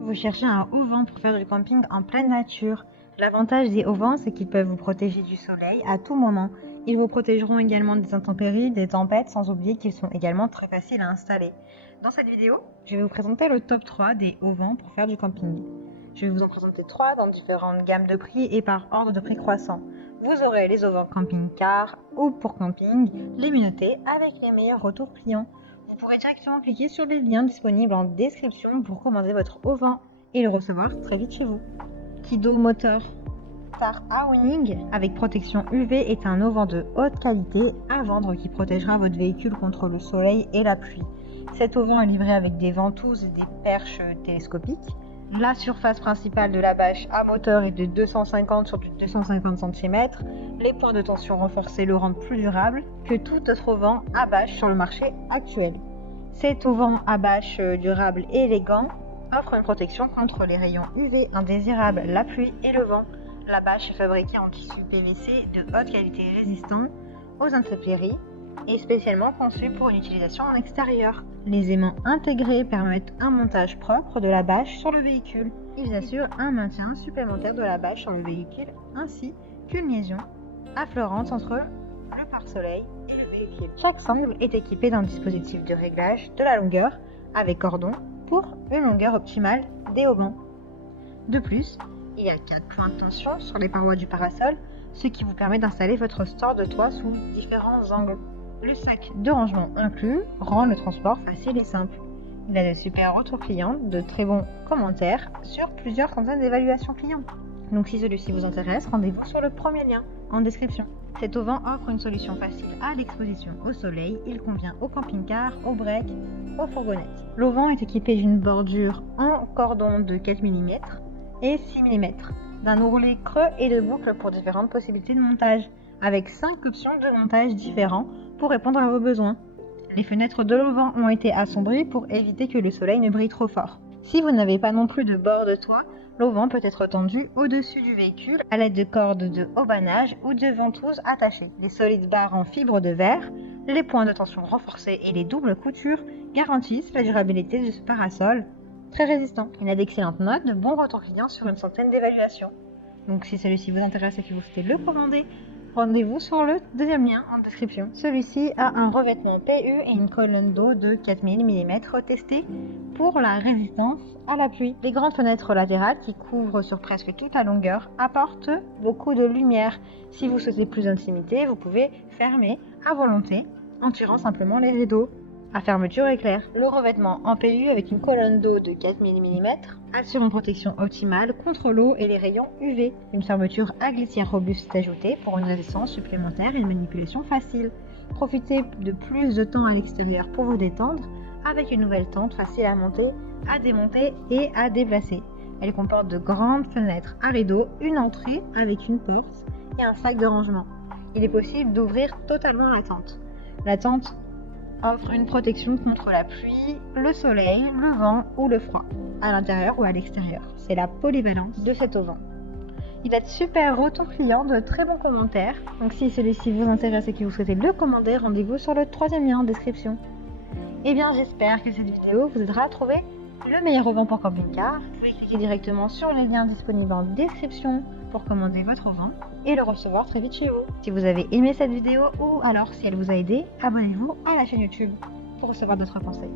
Vous cherchez un auvent pour faire du camping en pleine nature. L'avantage des auvents, c'est qu'ils peuvent vous protéger du soleil à tout moment. Ils vous protégeront également des intempéries, des tempêtes, sans oublier qu'ils sont également très faciles à installer. Dans cette vidéo, je vais vous présenter le top 3 des auvents pour faire du camping. Je vais vous en présenter 3 dans différentes gammes de prix et par ordre de prix croissant. Vous aurez les auvents camping-car ou pour camping, les minotés avec les meilleurs retours clients. Vous pourrez directement cliquer sur les liens disponibles en description pour commander votre auvent et le recevoir très vite chez vous. Kido Motor Star Awning avec protection UV est un auvent de haute qualité à vendre qui protégera votre véhicule contre le soleil et la pluie. Cet auvent est livré avec des ventouses et des perches télescopiques. La surface principale de la bâche à moteur est de 250 sur 250 cm. Les points de tension renforcés le rendent plus durable que tout autre auvent à bâche sur le marché actuel. Cet auvent à bâche durable et élégant offre une protection contre les rayons UV indésirables, la pluie et le vent. La bâche est fabriquée en tissu PVC de haute qualité résistant aux intempéries et spécialement conçue pour une utilisation en extérieur. Les aimants intégrés permettent un montage propre de la bâche sur le véhicule. Ils assurent un maintien supplémentaire de la bâche sur le véhicule ainsi qu'une liaison affleurante entre le pare-soleil et le véhicule. Chaque sangle est équipé d'un dispositif de réglage de la longueur avec cordon pour une longueur optimale des auvents. De plus, il y a 4 points de tension sur les parois du parasol, ce qui vous permet d'installer votre store de toit sous différents angles. Le sac de rangement inclus rend le transport facile et simple. Il a de super retours clients, de très bons commentaires sur plusieurs centaines d'évaluations clients. Donc si celui-ci vous intéresse, rendez-vous sur le premier lien en description. Cet auvent offre une solution facile à l'exposition au soleil. Il convient au camping-car, au break, aux fourgonnettes. L'auvent est équipé d'une bordure en cordon de 4 mm et 6 mm, d'un ourlet creux et de boucles pour différentes possibilités de montage, avec 5 options de montage différents pour répondre à vos besoins. Les fenêtres de l'auvent ont été assombries pour éviter que le soleil ne brille trop fort. Si vous n'avez pas non plus de bord de toit, l'auvent peut être tendu au-dessus du véhicule à l'aide de cordes de haubanage ou de ventouses attachées. Les solides barres en fibre de verre, les points de tension renforcés et les doubles coutures garantissent la durabilité de ce parasol très résistant. Il a d'excellentes notes, de bons retours clients sur une centaine d'évaluations. Donc si celui-ci vous intéresse et que vous souhaitez le commander, rendez-vous sur le deuxième lien en description. Celui-ci a un revêtement PU et une colonne d'eau de 4000 mm testée pour la résistance à la pluie. Les grandes fenêtres latérales qui couvrent sur presque toute la longueur apportent beaucoup de lumière. Si vous souhaitez plus d'intimité, vous pouvez fermer à volonté en tirant simplement les rideaux à fermeture éclair. Le revêtement en PU avec une colonne d'eau de 4000 mm assure une protection optimale contre l'eau et les rayons UV. Une fermeture à glissière robuste est ajoutée pour une résistance supplémentaire et une manipulation facile. Profitez de plus de temps à l'extérieur pour vous détendre avec une nouvelle tente facile à monter, à démonter et à déplacer. Elle comporte de grandes fenêtres à rideaux, une entrée avec une porte et un sac de rangement. Il est possible d'ouvrir totalement la tente. La tente offre une protection contre la pluie, le soleil, le vent ou le froid, à l'intérieur ou à l'extérieur. C'est la polyvalence de cet auvent. Il a de super retours clients, de très bons commentaires. Donc si celui-ci vous intéresse et que vous souhaitez le commander, rendez-vous sur le troisième lien en description. Et bien j'espère que cette vidéo vous aidera à trouver le meilleur auvent pour camping-car. Vous pouvez cliquer directement sur les liens disponibles en description pour commander votre auvent et le recevoir très vite chez vous. Si vous avez aimé cette vidéo ou alors si elle vous a aidé, abonnez-vous à la chaîne YouTube pour recevoir d'autres conseils.